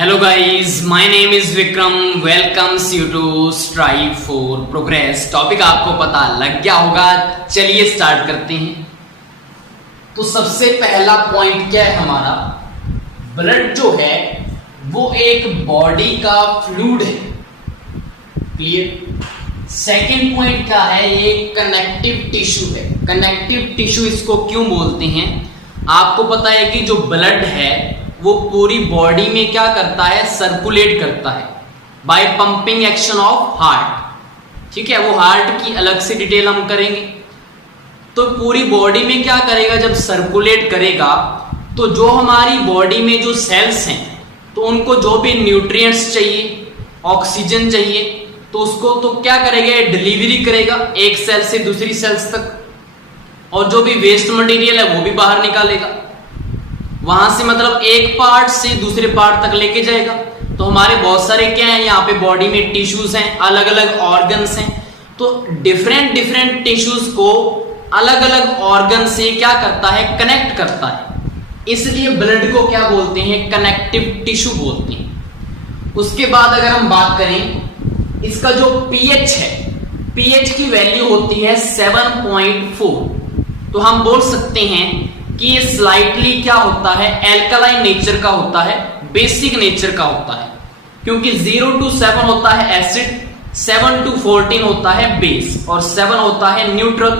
Hello guys, my name is Vikram. Welcomes you to Strive for Progress. Topic आपको पता लग गया होगा, चलिए स्टार्ट करते हैं। तो सबसे पहला पॉइंट क्या है हमारा, ब्लड जो है वो एक बॉडी का फ्लूइड है। क्लियर। सेकेंड पॉइंट क्या है, ये कनेक्टिव टिश्यू है। कनेक्टिव टिश्यू इसको क्यों बोलते हैं, आपको पता है कि जो ब्लड है वो पूरी बॉडी में क्या करता है, सर्कुलेट करता है by pumping action of heart. ठीक है, वो हार्ट की अलग से डिटेल हम करेंगे। तो पूरी बॉडी में क्या करेगा, जब सर्कुलेट करेगा तो जो हमारी बॉडी में जो सेल्स हैं तो उनको जो भी न्यूट्रिएंट्स चाहिए, ऑक्सीजन चाहिए, तो उसको तो क्या करेगा, डिलीवरी करेगा एक सेल से दूसरी सेल्स तक, और जो भी वेस्ट मटेरियल है वो भी बाहर निकालेगा। वहां से मतलब एक पार्ट से दूसरे पार्ट तक लेके जाएगा। तो हमारे बहुत सारे क्या है यहाँ पे बॉडी में टिश्यूज हैं, अलग अलग ऑर्गन्स हैं। तो डिफरेंट डिफरेंट टिश्यूज को अलग अलग ऑर्गन से क्या करता है, कनेक्ट करता है। इसलिए ब्लड को क्या बोलते हैं, कनेक्टिव टिश्यू बोलते हैं। उसके बाद अगर हम बात करें इसका जो पीएच है, पीएच की वैल्यू होती है 7.4। तो हम बोल सकते हैं कि ये स्लाइटली क्या होता है, एल्कलाइन नेचर का होता है, बेसिक नेचर का होता है। क्योंकि 0 to 7 होता है एसिड, 7 to 14 होता है बेस, और 7 होता है न्यूट्रल।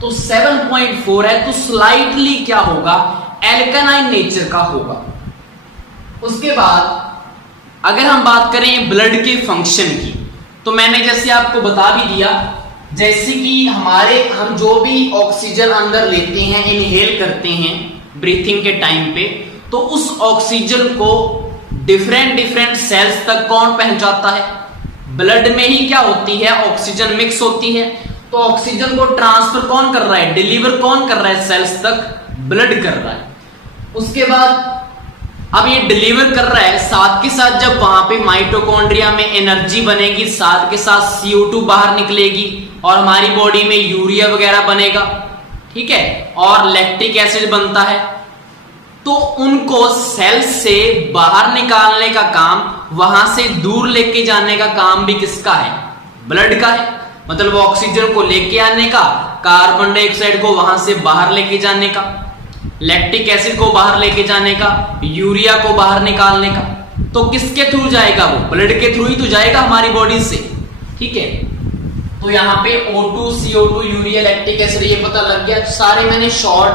तो 7.4 है, तो स्लाइटली क्या होगा, एल्कलाइन नेचर का होगा। उसके बाद अगर हम बात करें ब्लड के फंक्शन की, तो मैंने जैसे आपको बता भी दिया, जैसे कि हम जो भी ऑक्सीजन अंदर लेते हैं, इनहेल करते हैं ब्रीथिंग के टाइम पे, तो उस ऑक्सीजन को डिफरेंट डिफरेंट सेल्स तक कौन पहुंचाता है, ब्लड में ही क्या होती है, ऑक्सीजन मिक्स होती है। तो ऑक्सीजन को ट्रांसफर कौन कर रहा है, डिलीवर कौन कर रहा है सेल्स तक, ब्लड कर रहा है। उसके बाद अब ये डिलीवर कर रहा है, साथ के साथ जब वहां पे माइटोकॉन्ड्रिया में एनर्जी बनेगी, साथ के साथ CO2 बाहर निकलेगी और हमारी बॉडी में यूरिया वगैरह बनेगा। ठीक है, और लैक्टिक एसिड बनता है। तो उनको सेल से बाहर निकालने का काम, वहां से दूर लेके जाने का काम भी किसका है, ब्लड का है। मतलब ऑक्सीजन को लेके आने का, कार्बन डाइऑक्साइड को वहां से बाहर लेके जाने का, लैक्टिक एसिड को बाहर लेके जाने का, यूरिया को बाहर निकालने का। तो किसके थ्रू जाएगा, वो ब्लड के थ्रू ही तो जाएगा हमारी बॉडी से। ठीक है, तो यहाँ पे O2, CO2, urea, lactic acid ये पता लग गया। सारे मैंने शॉर्ट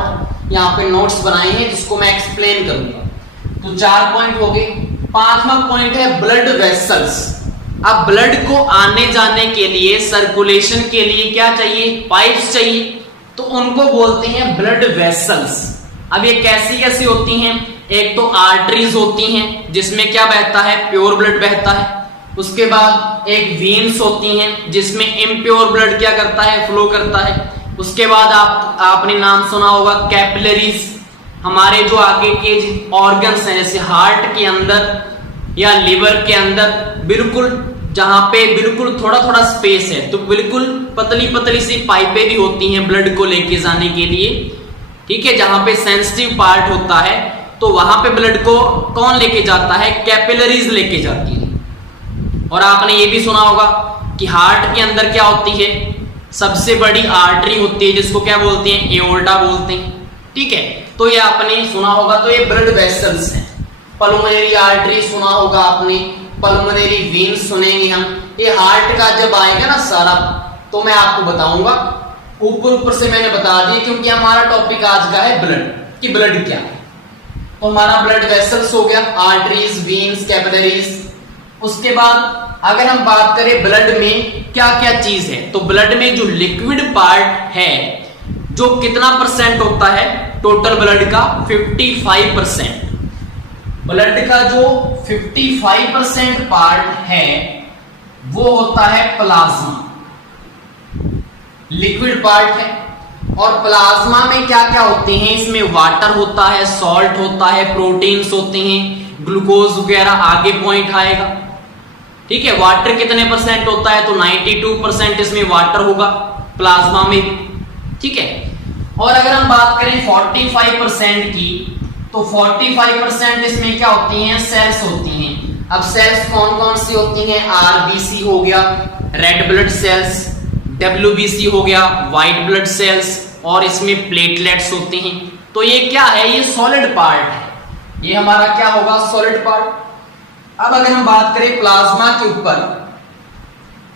यहाँ पे नोट्स बनाए हैं जिसको मैं एक्सप्लेन करूंगा। तो 4 पॉइंट हो गए। 5वां पॉइंट है ब्लड वेसल्स। अब ब्लड को आने जाने के लिए, सर्कुलेशन के लिए क्या चाहिए, पाइप्स चाहिए, तो उनको बोलते हैं ब्लड वेसल्स। अब ये कैसी कैसी होती हैं, एक तो आर्टरीज होती हैं जिसमें क्या बहता है, प्योर ब्लड बहता है। उसके बाद एक वेन्स होती हैं जिसमें इम्प्योर ब्लड क्या करता है, फ्लो करता है। उसके बाद आपने नाम सुना होगा कैपिलरीज। हमारे जो आगे के ऑर्गन्स हैं, जैसे हार्ट के अंदर या लिवर के अंदर, बिल्कुल जहां पे बिल्कुल थोड़ा थोड़ा स्पेस है, तो बिल्कुल पतली पतली सी पाइपें भी होती हैं ब्लड को लेके जाने के लिए। ठीक है, जहां पे सेंसिटिव पार्ट होता है तो वहां पे ब्लड को कौन लेके जाता है, कैपिलरीज लेके जाती है। और आपने ये भी सुना होगा कि हार्ट के अंदर क्या होती है, सबसे बड़ी आर्टरी होती है जिसको क्या बोलते हैं, एओर्टा बोलते हैं। ठीक है, तो ये आपने सुना होगा। तो ये ब्लड वेसल्स हैं। पल्मोनरी आर्टरी सुना होगा आपने, पल्मोनरी वेन्स सुनेंगे हम। ये हार्ट का जब आएगा ना सारा, तो मैं आपको बताऊंगा। ऊपर से मैंने बता दिया क्योंकि हमारा टॉपिक आज का है ब्लड, कि ब्लड क्या है। तो हमारा ब्लड वेसल्स हो गया, आर्टरीज, वेन्स, कैपिलरीज। उसके बाद अगर हम बात करें ब्लड में क्या क्या चीज है, तो ब्लड में जो लिक्विड पार्ट है, जो कितना परसेंट होता है टोटल ब्लड का, 55%। ब्लड का जो 55% पार्ट है वो होता है प्लाज्मा, लिक्विड पार्ट है। और प्लाज्मा में क्या क्या होते हैं, इसमें वाटर होता है, सॉल्ट होता है, प्रोटीन्स होते हैं, ग्लूकोज वगैरह आगे पॉइंट आएगा। ठीक है, वाटर कितने परसेंट होता है, तो 92% इसमें वाटर होगा प्लाज्मा में भी। ठीक है, और अगर हम बात करें 45% की, तो 45% इसमें क्या होती हैं, सेल्स होती हैं। अब सेल्स कौन कौन सी होती हैं? आरबीसी हो गया, रेड ब्लड सेल्स, डब्ल्यूबीसी हो गया, व्हाइट ब्लड सेल्स, और इसमें प्लेटलेट्स होते हैं। तो ये क्या है? ये सॉलिड पार्ट है, ये हमारा क्या होगा? Solid part. अब अगर हम बात करें प्लाज्मा के ऊपर,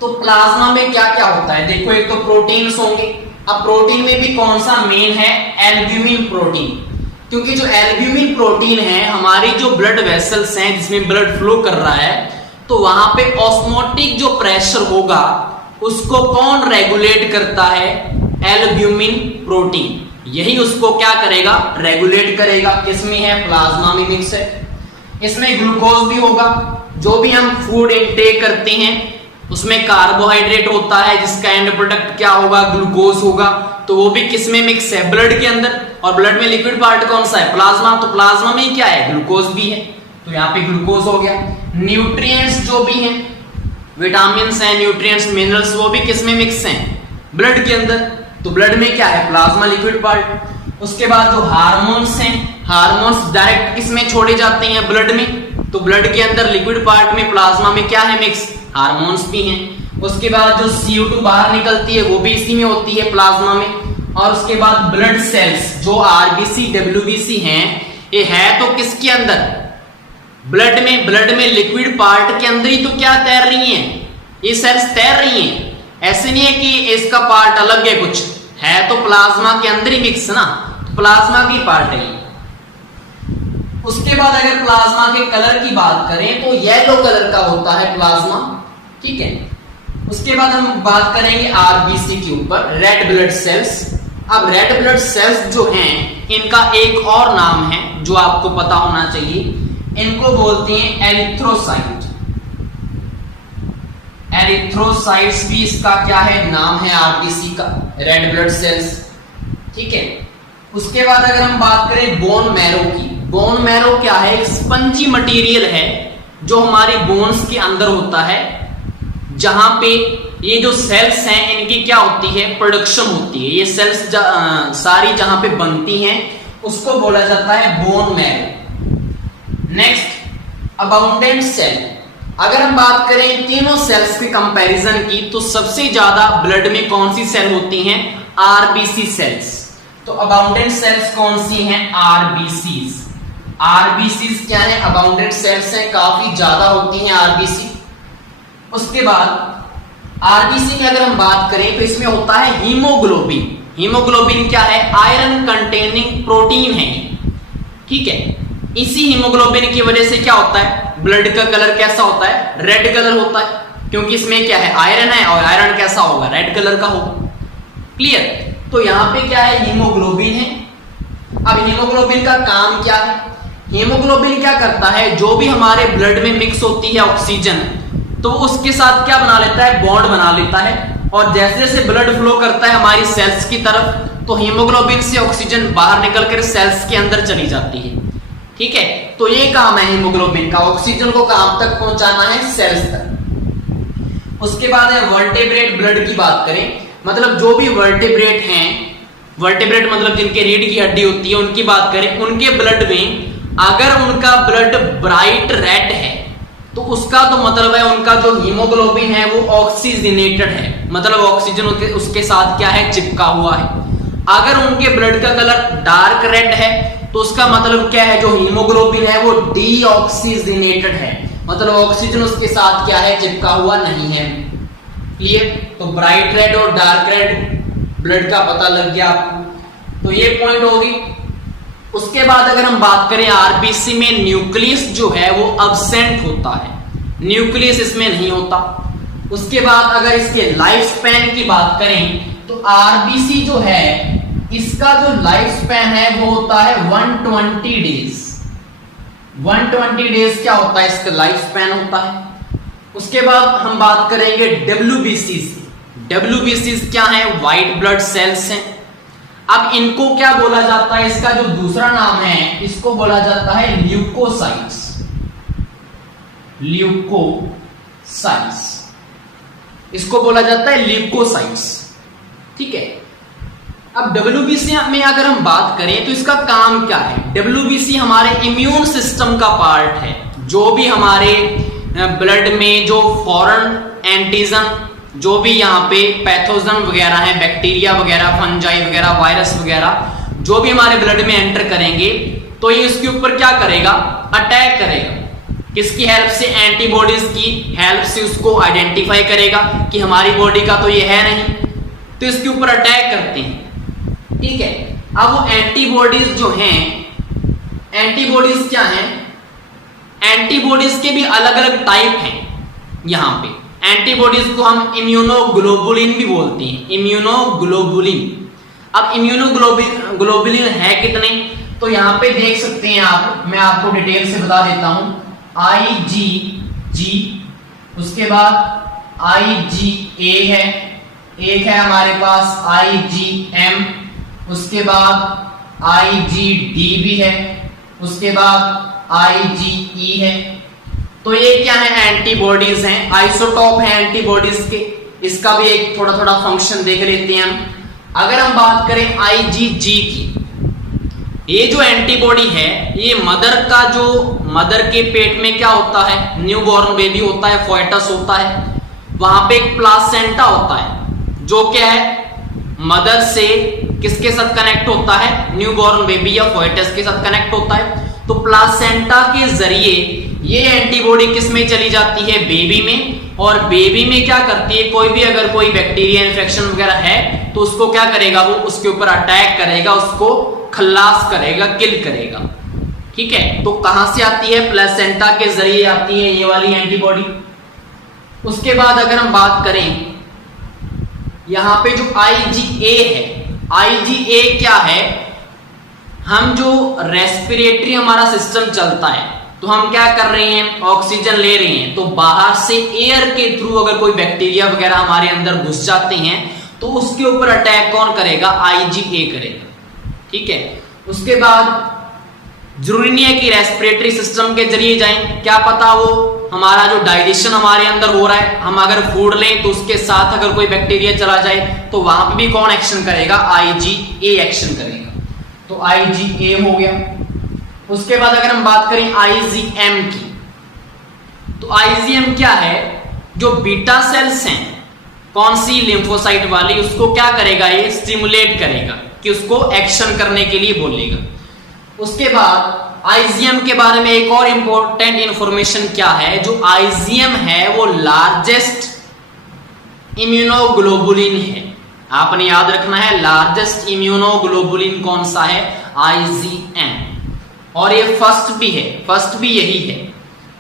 तो प्लाज्मा में क्या क्या होता है? देखो, एक तो प्रोटीन्स होंगे। अब प्रोटीन में भी कौन सा मेन है? एल्ब्यूमिन प्रोटीन, क्योंकि जो एल्ब्यूमिन प्रोटीन है, हमारी जो ब्लड वेसल्स हैं जिसमें ब्लड फ्लो कर रहा है, तो वहां पे ऑस्मोटिक जो प्रेशर होगा उसको कौन रेगुलेट करता है? Albumin protein. यही उसको क्या करेगा? रेगुलेट करेगा। किसमें है? प्लाज्मा में मिक्स है। इसमें ग्लूकोज भी होगा। जो भी हम फूड इनटेक करते हैं उसमें कार्बोहाइड्रेट होता है, जिसका एंड प्रोडक्ट क्या होगा? ग्लूकोज होगा। तो वो भी किसमें मिक्स है? ब्लड के अंदर। और ब्लड में लिक्विड पार्ट कौन सा है? प्लाज्मा। तो प्लाज्मा में क्या है? ग्लूकोज भी है, तो यहाँ पे ग्लूकोज हो गया। न्यूट्रिएंट्स जो भी हैं, विटामिन हैं, न्यूट्रिएंट्स, मिनरल्स, वो भी किसमें मिक्स हैं? ब्लड के अंदर। तो ब्लड में क्या है? Plasma, liquid part. उसके बाद जो हार्मोन्स हैं, हार्मोन्स डायरेक्ट किसमें छोड़े जाते हैं? ब्लड में। तो ब्लड के अंदर लिक्विड पार्ट में, प्लाज्मा में क्या है? मिक्स, हार्मोन्स भी हैं। उसके बाद जो CO2 बाहर निकलती है वो भी इसी में होती है, प्लाज्मा में। और उसके बाद ब्लड सेल्स जो आरबीसी, डब्ल्यूबीसी हैं, ये है तो किसके अंदर? ब्लड में। ब्लड में लिक्विड पार्ट के अंदर ही तो क्या तैर रही हैं? ये सेल्स तैर रही हैं। ऐसे नहीं है कि इसका पार्ट अलग है, कुछ है तो प्लाज्मा के अंदर ही मिक्स ना, तो प्लाज्मा की पार्ट है। उसके बाद अगर प्लाज्मा के कलर की बात करें तो येलो कलर का होता है प्लाज्मा, ठीक है। उसके बाद हम बात करेंगे आरबीसी के ऊपर, रेड ब्लड सेल्स। अब रेड ब्लड सेल्स जो हैं, इनका एक और नाम है जो आपको पता होना चाहिए, इनको बोलते हैं एरिथ्रोसाइट। एरिथ्रोसाइट्स भी इसका क्या है? नाम है आरबीसी का, रेड ब्लड सेल्स, ठीक है। उसके बाद अगर हम बात करें बोन मैरो की, बोन मैरो क्या है? एक स्पंजी मटेरियल है जो हमारे बोन्स के अंदर होता है, जहां पे ये जो सेल्स हैं इनकी क्या होती है? प्रोडक्शन होती है। ये सेल्स सारी जहां पे बनती हैं उसको बोला जाता है bone marrow. Next, abundant cell. अगर हम बात करें तीनों सेल्स के कंपैरिजन की, तो सबसे ज्यादा ब्लड में कौन सी सेल होती हैं? RBC cells. तो अबाउंडेंट सेल्स कौन सी हैं? आरबीसीज। आरबीसीज क्या है? अबाउंडेंट सेल्स हैं, काफी ज्यादा होती हैं आरबीसी। उसके बाद आरबीसी में अगर हम बात करें तो इसमें होता है हीमोग्लोबिन। हीमोग्लोबिन क्या है? आयरन कंटेनिंग प्रोटीन है, ठीक है। इसी हीमोग्लोबिन की वजह से क्या होता है? ब्लड का कलर कैसा होता है? रेड कलर होता है, क्योंकि इसमें क्या है? आयरन है, और आयरन कैसा होगा? रेड कलर का होगा। क्लियर? तो यहाँ पे क्या है? हीमोग्लोबिन है। अब हीमोग्लोबिन का काम क्या है? हीमोग्लोबिन क्या करता है? जो भी हमारे ब्लड में मिक्स होती है ऑक्सीजन, तो उसके साथ क्या बना लेता है? बॉन्ड बना लेता है। और जैसे जैसे ब्लड फ्लो करता है हमारी सेल्स की तरफ, तो हीमोग्लोबिन से ऑक्सीजन बाहर निकलकर सेल्स के अंदर चली जाती है, ठीक है। तो ये काम है हीमोग्लोबिन का, ऑक्सीजन को कहां तक पहुंचाना है? सेल्स तक। उसके बाद है वर्टेब्रेट ब्लड की बात करें, मतलब जो भी वर्टेब्रेट हैं, वर्टेब्रेट मतलब जिनके रीढ़ की हड्डी होती है, उनकी बात करें, उनके ब्लड में अगर उनका ब्लड ब्राइट रेड है, तो उसका तो मतलब है उनका जो हीमोग्लोबिन है वो ऑक्सीजनेटेड है, मतलब ऑक्सीजन उसके साथ क्या है? चिपका हुआ है। अगर उनके ब्लड का कलर डार्क रेड है, तो उसका मतलब क्या है? जो हीमोग्लोबिन है वो डीऑक्सीजनेटेड है, मतलब ऑक्सीजन उसके साथ क्या है? चिपका हुआ नहीं है। क्लियर? तो ब्राइट रेड और डार्क रेड ब्लड का पता लग गया आपको, तो ये पॉइंट होगी। उसके बाद अगर हम बात करें आरबीसी में, न्यूक्लियस जो है वो अब्सेंट होता है, न्यूक्लियस इसमें नहीं होता। उसके बाद अगर इसके लाइफ स्पैन की बात करें, तो आरबीसी जो है इसका जो लाइफ स्पैन है वो होता है 120 डेज। 120 डेज क्या होता है? इसका लाइफ स्पैन होता है। उसके बाद हम बात करेंगे डब्ल्यूबीसी। डब्ल्यूबीसी क्या है? व्हाइट ब्लड सेल्स हैं। अब इनको क्या बोला जाता है? इसका जो दूसरा नाम है इसको बोला जाता है ल्यूकोसाइट्स। ल्यूकोसाइट्स, इसको बोला जाता है ल्यूकोसाइट्स, ठीक है। अब डब्ल्यूबीसी में अगर हम बात करें तो इसका काम क्या है? डब्ल्यूबीसी हमारे इम्यून सिस्टम का पार्ट है। जो भी हमारे ब्लड में जो फॉरेन एंटीजन, जो भी यहाँ पे पैथोजन वगैरह है, बैक्टीरिया वगैरह, फंजाई वगैरह, वायरस वगैरह, जो भी हमारे ब्लड में एंटर करेंगे तो ये इसके ऊपर क्या करेगा, अटैक करेगा। किसकी हेल्प से, एंटीबॉडीज की हेल्प से उसको आइडेंटिफाई करेगा कि हमारी बॉडी का तो ये है नहीं, तो इसके ऊपर अटैक करते हैं। ठीक है, अब वो एंटीबॉडीज जो हैं, एंटीबॉडीज क्या हैं, एंटीबॉडीज के भी अलग अलग टाइप हैं। यहां पे एंटीबॉडीज को हम इम्यूनोग्लोबुलिन भी बोलते हैं, इम्यूनोग्लोबुलिन। अब इम्यूनोग्लोबुलिन है कितने, तो यहां पे देख सकते हैं आप, मैं आपको डिटेल से बता देता हूं। IgG, उसके बाद IgA है, एक है हमारे पास IgM, उसके बाद IgD भी है, उसके बाद IgE है। तो ये क्या है, एंटीबॉडीज हैं, आइसोटॉप है एंटीबॉडीज के। इसका भी एक थोड़ा थोड़ा फंक्शन देख लेते हैं हम। अगर हम बात करें IgG की, ये जो एंटीबॉडी है, ये मदर के पेट में क्या होता है, न्यूबॉर्न बेबी होता है, फोएटस होता है, वहां पे एक प्लासेंटा होता है जो क्या है, मदर से किसके साथ कनेक्ट होता है, न्यूबॉर्न बेबी या फोएटस के साथ कनेक्ट होता है। तो प्लासेंटा के जरिए ये एंटीबॉडी किस में चली जाती है, बेबी में, और बेबी में क्या करती है, कोई भी अगर कोई बैक्टीरिया इन्फेक्शन वगैरह है तो उसको क्या करेगा, वो उसके ऊपर अटैक करेगा, उसको खल्लास करेगा, किल करेगा। ठीक है, तो कहां से आती है, प्लेसेंटा के जरिए आती है ये वाली एंटीबॉडी। उसके बाद अगर हम बात करें यहां पे जो IgA है, IgA क्या है, हम जो रेस्पिरेटरी हमारा सिस्टम चलता है तो हम क्या कर रहे हैं, ऑक्सीजन ले रहे हैं, तो बाहर से एयर के थ्रू अगर कोई बैक्टीरिया वगैरह हमारे अंदर घुस जाते हैं तो उसके ऊपर अटैक कौन करेगा, IgA करेगा। ठीक है, उसके बाद जरूरी नहीं है कि रेस्पिरेटरी सिस्टम के जरिए जाएं, क्या पता वो हमारा जो डाइजेशन हमारे अंदर हो रहा है, हम अगर फूड लें तो उसके साथ अगर कोई बैक्टीरिया चला जाए तो वहां पे भी कौन एक्शन करेगा, IgA एक्शन करेगा। तो IgA हो गया। उसके बाद अगर हम बात करें IgM की, तो IgM क्या है, जो बीटा सेल्स हैं, कौन सी, लिम्फोसाइट वाली, उसको क्या करेगा, ये स्टिमुलेट करेगा कि उसको एक्शन करने के लिए बोलेगा। उसके बाद IgM के बारे में एक और इंपॉर्टेंट इंफॉर्मेशन क्या है, जो IgM है वो लार्जेस्ट इम्यूनोग्लोबुलिन है। आपने याद रखना है, लार्जेस्ट इम्यूनोग्लोबुलिन कौन सा है, IgM, और ये फर्स्ट भी है, फर्स्ट भी यही है।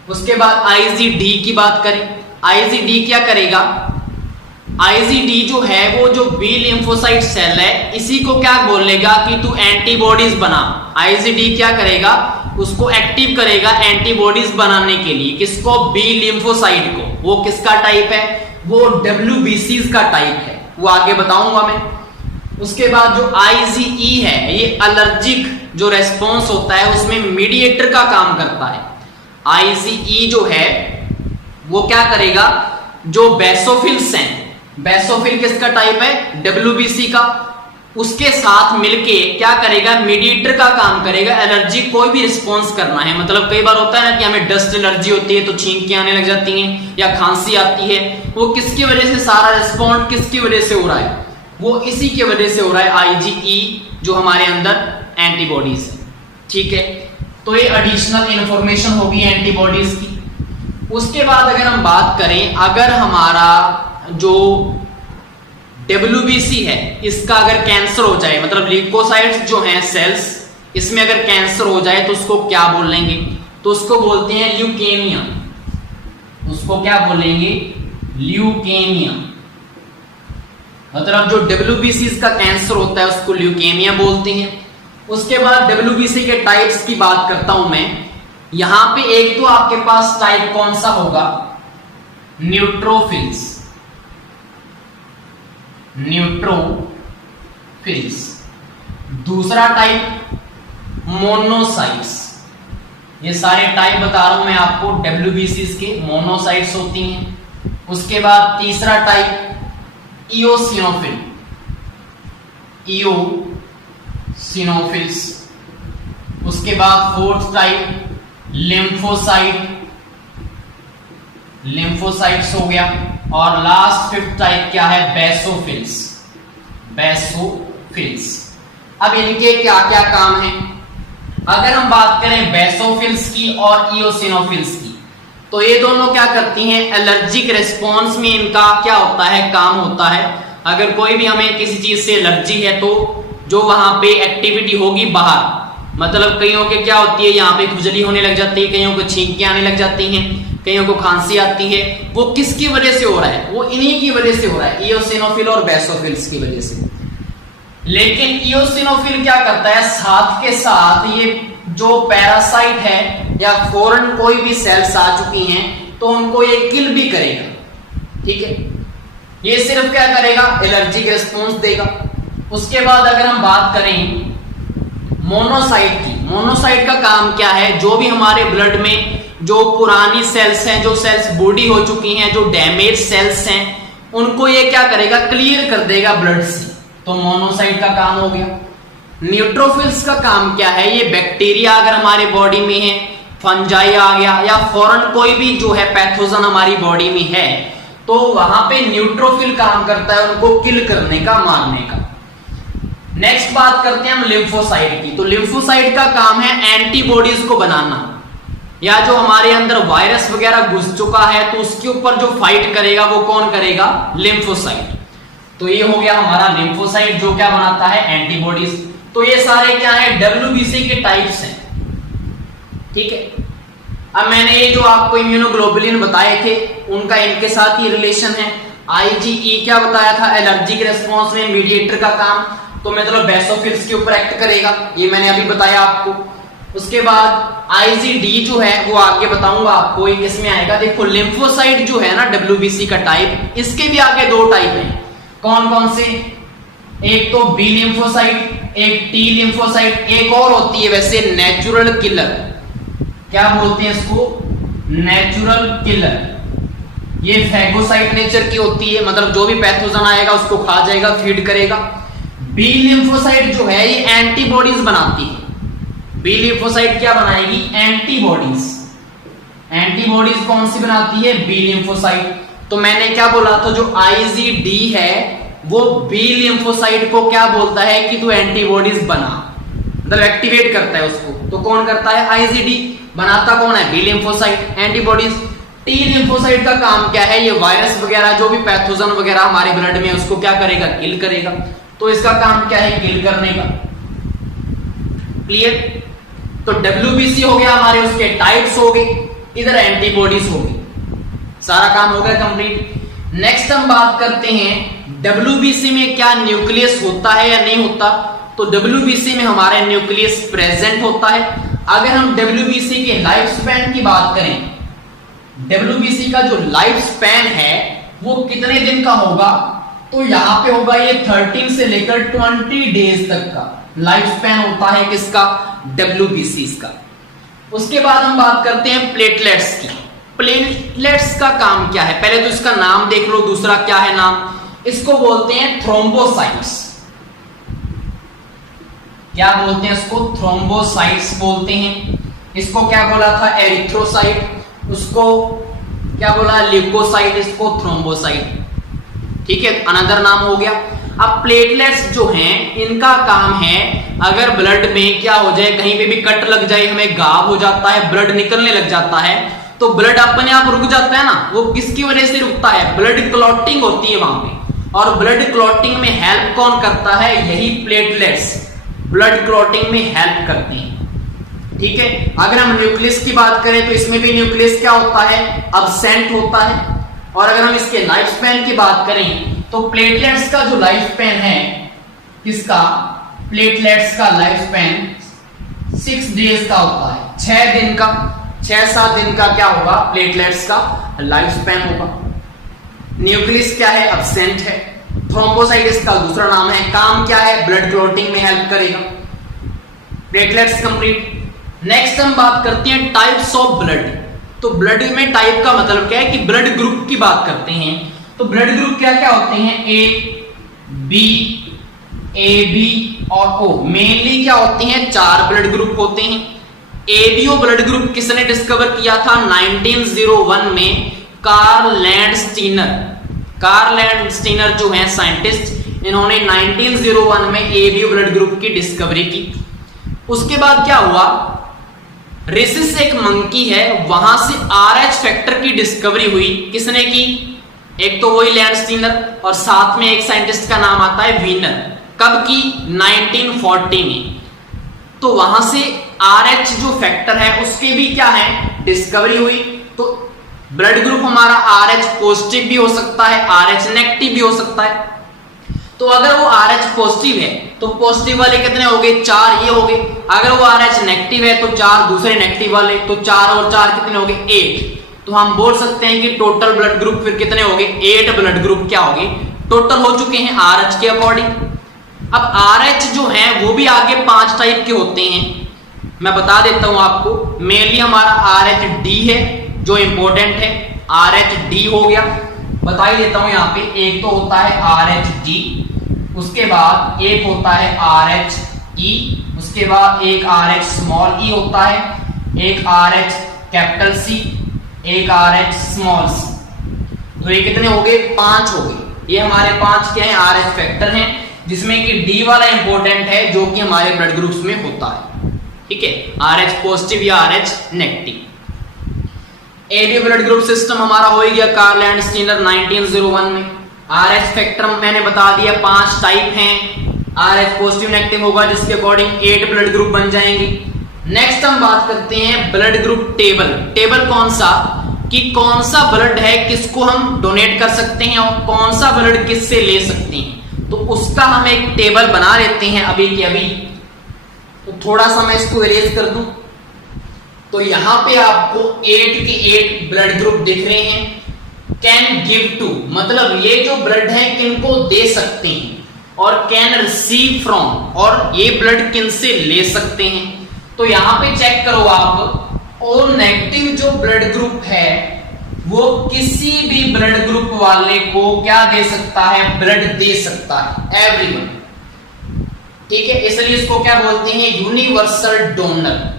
उसके बाद IgD की बात करें, IgD क्या करेगा, IgD जो है वो जो बी लिम्फोसाइट सेल है, इसी को क्या बोलेगा कि तू एंटीबॉडीज बना। IgD क्या करेगा, उसको एक्टिव करेगा एंटीबॉडीज बनाने के लिए, किसको, बी लिम्फोसाइट को। वो किसका टाइप है, वो WBCs का टाइप है, वो आगे बताऊंगा मैं। उसके बाद जो IgE है, ये एलर्जिक जो रेस्पॉन्स होता है उसमें मीडिएटर का काम करता है। IgE जो है वो क्या करेगा, जो बेसोफिल्स हैं, बेसोफिल किसका टाइप है, WBC का, उसके साथ मिलके क्या करेगा, मीडिएटर का काम करेगा। एलर्जी कोई भी रिस्पॉन्स करना है, मतलब कई बार होता है ना कि हमें डस्ट एलर्जी होती है तो छींकें आने लग जाती हैं या खांसी आती है, वो किसकी वजह से सारा रिस्पॉन्ड किसकी वजह से हो रहा है, वो इसी की वजह से हो रहा है, IgE जो हमारे अंदर एंटीबॉडीज है। ठीक है, तो ये एडिशनल इंफॉर्मेशन होगी एंटीबॉडीज की। उसके बाद अगर हम बात करें, अगर हमारा जो WBC है, इसका अगर कैंसर हो जाए, मतलब ल्यूकोसाइट्स जो हैं सेल्स, इसमें अगर कैंसर हो जाए तो उसको क्या बोलेंगे, तो उसको बोलते हैं ल्यूकेमिया। उसको क्या बोलेंगे, ल्यूकेमिया। मतलब जो WBC का कैंसर होता है उसको ल्यूकेमिया बोलते हैं। उसके बाद WBC के टाइप्स की बात करता हूं मैं। यहां पे एक तो आपके पास टाइप कौन सा होगा, न्यूट्रोफिल्स, न्यूट्रोफिल्स। दूसरा टाइप मोनोसाइट्स, ये सारे टाइप बता रहा हूं मैं आपको WBCs के, मोनोसाइट्स होती हैं। उसके बाद तीसरा टाइप इओसिनोफिल, इओसिनोफिल्स। उसके बाद फोर्थ टाइप लिम्फोसाइट, लिम्फोसाइट्स हो गया, और लास्ट फिफ्थ टाइप क्या है, बेसोफिल्स। बेसोफिल्स, अब इनके क्या क्या काम है? अगर हम बात करें बेसोफिल्स की और इओसिनोफिल्स की, तो ये दोनों क्या करती हैं, एलर्जिक रिस्पॉन्स में इनका क्या होता है, काम होता है। अगर कोई भी हमें किसी चीज से एलर्जी है तो जो वहां पे एक्टिविटी होगी बाहर, मतलब कईयों के क्या होती है, यहाँ पे खुजली होने लग जाती है, कईयों को छींकें आने लग जाती हैं, कईयों को खांसी आती है, वो किसकी वजह से हो रहा है, वो इन्हीं की वजह से हो रहा है, इओसिनोफिल और बेसोफिल्स की वजह से। लेकिन इओसिनोफिल क्या करता है, साथ के साथ ये जो पैरासाइट है या फॉरेन कोई भी सेल्स आ चुकी हैं तो उनको ये किल भी करेगा। ठीक है, ये सिर्फ क्या करेगा, एलर्जिक रिस्पॉन्स देगा। उसके बाद अगर हम बात करें मोनोसाइट की, मोनोसाइट का काम क्या है, जो भी हमारे ब्लड में जो पुरानी सेल्स हैं, जो सेल्स बूढ़ी हो चुकी हैं, जो डैमेज सेल्स हैं, उनको ये क्या करेगा, क्लियर कर देगा ब्लड से। तो मोनोसाइट का काम हो गया। न्यूट्रोफिल्स का काम क्या है, ये बैक्टीरिया अगर हमारे बॉडी में है, फंजाई आ गया या फॉरेन कोई भी जो है पैथोजन हमारी बॉडी में है, तो वहां पे न्यूट्रोफिल काम करता है उनको किल करने का, मारने का। नेक्स्ट बात करते हैं हम लिम्फोसाइट की। तो लिम्फोसाइट का काम है एंटीबॉडीज को बनाना, या जो हमारे अंदर वायरस वगैरह घुस चुका है तो उसके ऊपर जो फाइट करेगा वो कौन करेगा, लिम्फोसाइट। तो ये हो गया हमारा लिम्फोसाइट जो क्या बनाता है, एंटीबॉडीज। तो ये सारे क्या है, डब्ल्यूबीसी के टाइप्स हैं। ठीक है, अब मैंने ये जो आपको इम्यूनोग्लोबुलिन बताए थे उनका इनके साथ ही रिलेशन है। आईजीई क्या बताया था, एलर्जिक रिस्पॉन्स में मीडिएटर का काम, तो मतलब बेसोफिल्स के ऊपर एक्ट करेगा, ये मैंने अभी बताया आपको। उसके बाद आईजीडी जो है वो आगे बताऊंगा आपको, ये किसमें आएगा। देखो लिम्फोसाइट जो है ना डब्ल्यूबीसी का टाइप, इसके भी आगे दो टाइप हैं। कौन कौन से, एक तो बी लिम्फोसाइट, एक टी लिम्फोसाइट, एक और होती है वैसे नेचुरल किलर, क्या बोलते हैं इसको, नेचुरल किलर। ये फैगोसाइट नेचर की होती है, मतलब जो भी पैथोजन आएगा उसको खा जाएगा, फीड करेगा। बी लिम्फोसाइट जो है ये एंटीबॉडीज बनाती है। बी लिम्फोसाइट क्या बनाएगी, एंटीबॉडीज। एंटीबॉडीज कौन सी बनाती है, बी लिम्फोसाइट। तो मैंने क्या बोला था, जो आईजीडी है वो बी लिम्फोसाइट को क्या बोलता है कि तू एंटीबॉडीज बना, मतलब एक्टिवेट करता है उसको। तो कौन करता है, आईजीडी। बनाता कौन है, B lymphocyte, antibodies. T lymphocyte का काम क्या है, ये वायरस वगैरह जो भी पैथोजन वगैरह हमारे ब्लड में उसको क्या करेगा, किल करेगा। तो इसका काम क्या है, किल करने का। क्लियर। तो डब्ल्यूबीसी हो गया हमारे, उसके टाइप्स हो गए, इधर एंटीबॉडीज हो गई, सारा काम हो गया कंप्लीट। नेक्स्ट हम बात करते हैं डब्ल्यूबीसी में क्या न्यूक्लियस होता है या नहीं होता। तो डब्ल्यूबीसी में हमारा न्यूक्लियस प्रेजेंट होता है। अगर हम डब्ल्यूबीसी के लाइफ स्पैन की बात करें, डब्ल्यूबीसी का जो लाइफ स्पैन है वो कितने दिन का होगा, तो यहां पे होगा ये 13 से लेकर 20 डेज तक का लाइफ स्पैन होता है किसका, डब्ल्यूबीसी का। उसके बाद हम बात करते हैं प्लेटलेट्स की। प्लेटलेट्स का काम क्या है, पहले तो इसका नाम देख लो, दूसरा क्या है नाम, इसको बोलते हैं थ्रोम्बोसाइट्स। क्या बोलते हैं इसको, थ्रोम्बोसाइट्स बोलते हैं। इसको क्या बोला था, एरिथ्रोसाइट, उसको क्या बोला, ल्यूकोसाइट, इसको थ्रोम्बोसाइट। ठीक है, अनदर नाम हो गया। अब प्लेटलेट्स जो हैं इनका काम है, अगर ब्लड में क्या हो जाए, कहीं पे भी कट लग जाए, हमें घाव हो जाता है, ब्लड निकलने लग जाता है, तो ब्लड अपने आप रुक जाता है ना। वो किसकी वजह से रुकता है, ब्लड क्लॉटिंग होती है वहां पे, और ब्लड क्लॉटिंग में हेल्प कौन करता है, यही प्लेटलेट्स ब्लड क्लॉटिंग में हेल्प करते हैं। ठीक है, अगर हम न्यूक्लियस की बात करें तो इसमें भी न्यूक्लियस क्या होता है, अब्सेंट होता है। और अगर हम इसके लाइफ स्पैन की बात करें तो प्लेटलेट्स का जो लाइफ स्पैन है, किसका, प्लेटलेट्स का लाइफ स्पैन 6 डेज का होता है, 6 दिन का, 6-7 दिन का क्या होगा, प्लेटलेट्स का लाइफ स्पैन होगा। न्यूक्लियस क्या है, अब्सेंट है। थ्रोम्बोसाइट इसका दूसरा नाम है, काम क्या है, ब्लड क्लॉटिंग में हेल्प करेगा। Platelets complete. नेक्स्ट हम बात करते हैं टाइप्स ऑफ ब्लड। तो ब्लड में टाइप का मतलब क्या है कि ब्लड ग्रुप की बात करते हैं। तो ब्लड ग्रुप क्या क्या होते हैं, ए बी और ओ। मेनली क्या होते हैं, 4 ब्लड ग्रुप होते हैं। एबीओ ब्लड ग्रुप किसने डिस्कवर किया था, 1901 में कार्ल लैंडस्टीनर। कार्ल लैंडस्टीनर जो है साइंटिस्ट, इन्होंने 1901 में एबी ब्लड ग्रुप की डिस्कवरी की। उसके बाद क्या हुआ, रेसिस एक मंकी है, वहां से RH फैक्टर की डिस्कवरी हुई। किसने की? एक तो वही लैंडस्टीनर और साथ में एक साइंटिस्ट का नाम आता है वीनर। कब की? 1940 में। तो वहां से RH जो फैक्टर है उसके भी क्या है, डिस्कवरी हुई। तो ब्लड ग्रुप हमारा RH पॉजिटिव भी हो सकता है, RH नेगेटिव भी हो सकता है। तो अगर वो RH पॉजिटिव है तो पॉजिटिव वाले कितने हो गए? 4 ये हो गए। अगर वो RH नेगेटिव है तो 4 दूसरे नेगेटिव वाले, तो 4 और 4 कितने हो गए? 8। तो हम बोल सकते हैं कि टोटल ब्लड ग्रुप फिर कितने हो गए? 8 ब्लड ग्रुप क्या हो गए? टोटल हो चुके हैं RH के अकॉर्डिंग। अब RH जो है वो भी आगे 5 टाइप के होते हैं, मैं बता देता हूं आपको। मेनली हमारा RHD है जो इंपॉर्टेंट है, RHD हो गया, बता ही देता हूं यहां पे। एक तो होता है RHD, उसके बाद एक होता है RHE, उसके बाद एक RH स्मॉल ई होता है, एक RH कैपिटल C, एक RH स्मॉल c। तो ये कितने हो गए? 5 हो गए। ये हमारे 5 क्या है? RH फैक्टर हैं, जिसमें कि D वाला इंपॉर्टेंट है जो कि हमारे ब्लड ग्रुप्स में होता है। ठीक है, RH पॉजिटिव या RH negative. AB blood group system हमारा हो गया कार्ल लैंडस्टीनर 1901 में। RH फैक्टर मैंने बता दिया 5 टाइप हैं। RH पॉजिटिव नेगेटिव होगा जिसके अकॉर्डिंग 8 ब्लड ग्रुप बन जाएंगे। नेक्स्ट हम बात करते हैं ब्लड ग्रुप टेबल। टेबल कौन सा? कि कौन सा ब्लड है किसको हम डोनेट कर सकते हैं और कौन सा ब्लड किससे ले सकते हैं, तो उसका हम एक टेबल बना लेते हैं अभी के अभी। तो थोड़ा सा मैं इसको इरेज कर दूं तो यहां पे आपको 8 के 8 ब्लड ग्रुप दिख रहे हैं। कैन गिव टू मतलब ये जो ब्लड है किनको दे सकते हैं, और कैन रिसीव फ्रॉम और ये ब्लड किनसे ले सकते हैं। तो यहां पे चेक करो आप, ओ नेगेटिव जो ब्लड ग्रुप है वो किसी भी ब्लड ग्रुप वाले को क्या दे सकता है? ब्लड दे सकता है, एवरीवन। ठीक है, इसलिए इसको क्या बोलते हैं? Universal donor.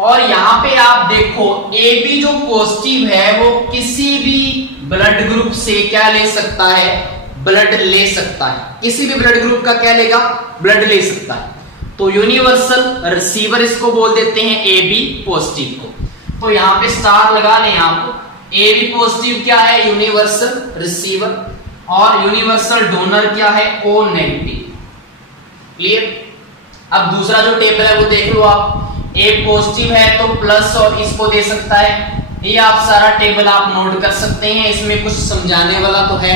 और यहां पे आप देखो AB जो पॉजिटिव है वो किसी भी ब्लड ग्रुप से क्या ले सकता है? ब्लड ले सकता है। किसी भी ब्लड ग्रुप का क्या लेगा? ब्लड ले सकता है। तो यूनिवर्सल रिसीवर इसको बोल देते हैं AB पॉजिटिव को। तो यहां पे स्टार लगा लें आप। AB पॉजिटिव क्या है? Universal receiver. और यूनिवर्सल डोनर क्या है? O negative. क्लियर? अब दूसरा जो टेबल है वो देख लो आप। A पॉजिटिव है तो प्लस और इसको दे सकता है। ये आप सारा टेबल आप नोट कर सकते हैं, इसमें कुछ समझाने वाला तो है।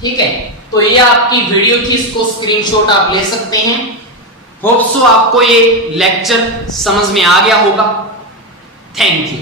ठीक है, तो ये आपकी वीडियो थी, इसको स्क्रीनशॉट आप ले सकते हैं। होप सो आपको ये लेक्चर समझ में आ गया होगा। Thank you.